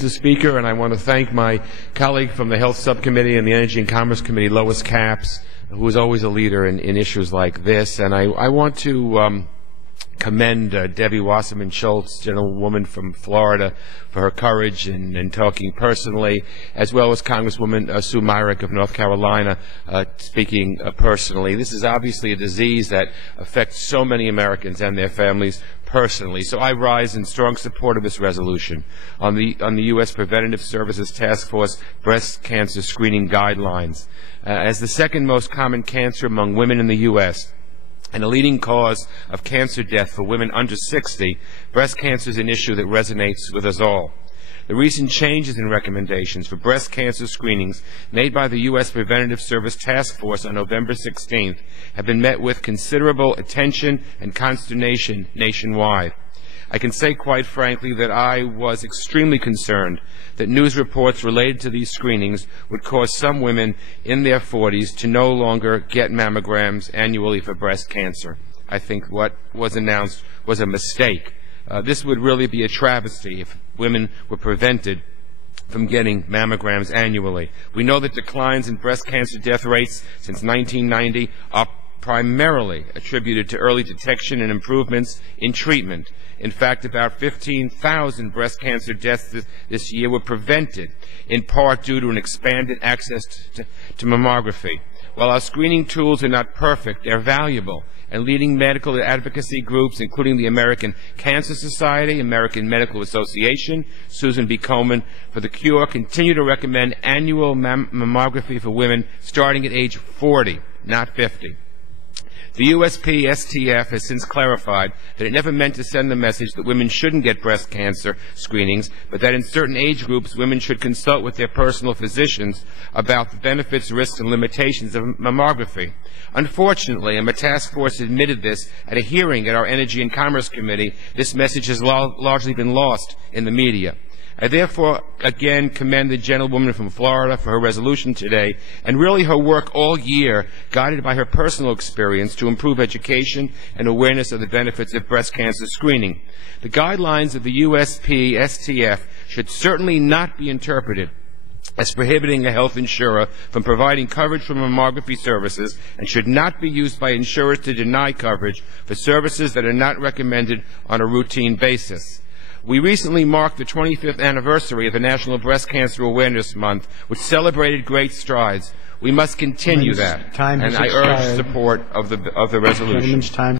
Mr. Speaker, and I want to thank my colleague from the Health Subcommittee and the Energy and Commerce Committee, Lois Capps, who is always a leader in issues like this. And I want to commend Debbie Wasserman Schultz, gentlewoman from Florida, for her courage in talking personally, as well as Congresswoman Sue Myrick of North Carolina speaking personally. This is obviously a disease that affects so many Americans and their families personally. So I rise in strong support of this resolution on the U.S. Preventative Services Task Force breast cancer screening guidelines. As the second most common cancer among women in the U.S., and a leading cause of cancer death for women under 60, breast cancer is an issue that resonates with us all. The recent changes in recommendations for breast cancer screenings made by the U.S. Preventative Service Task Force on November 16th have been met with considerable attention and consternation nationwide. I can say quite frankly that I was extremely concerned that news reports related to these screenings would cause some women in their 40s to no longer get mammograms annually for breast cancer. I think what was announced was a mistake. This would really be a travesty if women were prevented from getting mammograms annually. We know that declines in breast cancer death rates since 1990 are primarily attributed to early detection and improvements in treatment. In fact, about 15,000 breast cancer deaths this year were prevented, in part due to an expanded access to mammography. While our screening tools are not perfect, they're valuable, and leading medical advocacy groups, including the American Cancer Society, American Medical Association, Susan B. Komen for the Cure, continue to recommend annual mammography for women starting at age 40, not 50. The USP-STF has since clarified that it never meant to send the message that women shouldn't get breast cancer screenings, but that in certain age groups, women should consult with their personal physicians about the benefits, risks, and limitations of mammography. Unfortunately, and the task force admitted this at a hearing at our Energy and Commerce Committee, this message has largely been lost in the media. I therefore again commend the gentlewoman from Florida for her resolution today, and really her work all year, guided by her personal experience to improve education and awareness of the benefits of breast cancer screening. The guidelines of the USP-STF should certainly not be interpreted as prohibiting a health insurer from providing coverage for mammography services, and should not be used by insurers to deny coverage for services that are not recommended on a routine basis. We recently marked the 25th anniversary of the National Breast Cancer Awareness Month, which celebrated great strides. We must continue that, and I urge support of the resolution.